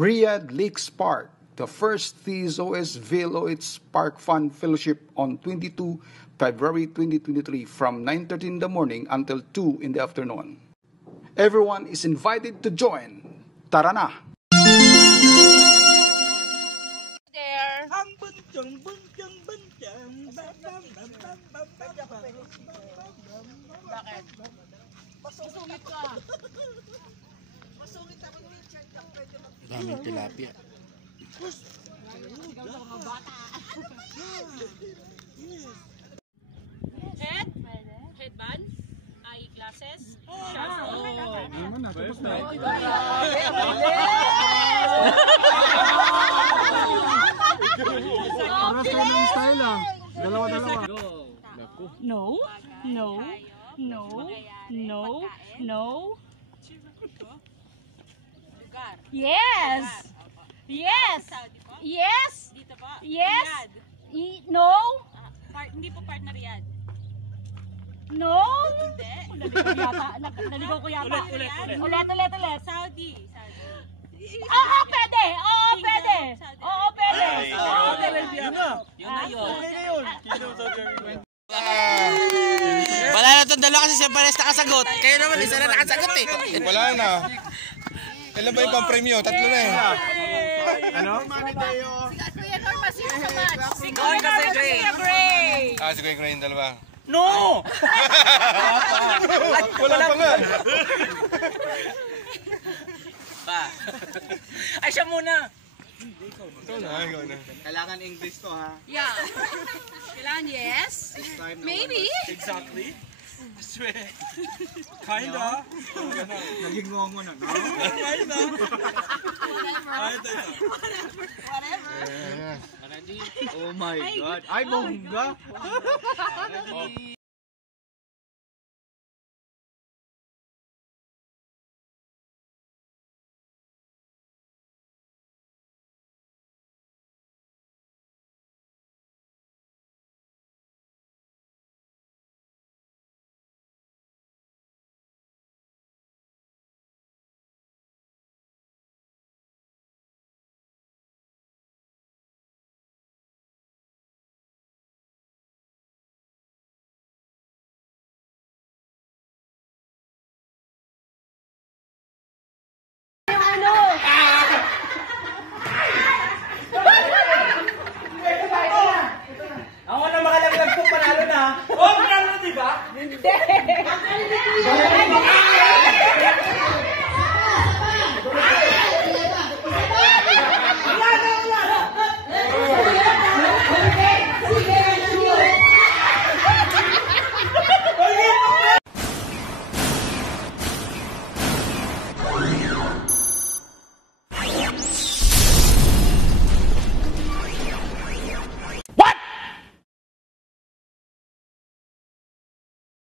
Riyadh Lakes Park, the first TSOS VLOH Park Fun Fellowship on 22 February 2023 from 9:30 in the morning until 2 in the afternoon. Everyone is invited to join. Tara na! There. Bakit? Masungit ka. Masungit ako ng shirt ka. Daming tilapia. Ikaw sa mga bata. Head? Headband? Eyeglasses? Shadow? No, no, no, no, no. Yes! Yes! Yes! Yes! No! Hindi po part na Riyadh. No! Hindi. Naligaw ko yata. Ulit. Ulit. Saudi. Oo, pwede! Oo, pwede! Oo, pwede! Oo, pwede! Wala na itong dalawa kasi siya pares nakasagot. Kayo naman, isa na nakasagot eh. Wala na. Kailan ba yung pang-premyo? Tatlo na eh. Ano? Kuya Norma, sino sa match? Si Gray! Ah, si Kuya Gray yung dalawa. No! Wala pa nga. Ay, siya muna. Ikaw na. Kailangan English to ha. Yeah. Kailangan yes? Maybe. Exactly. I swear. Kinda. Naging ngongo na, no? Kinda. Oh my God. Ay, bongga.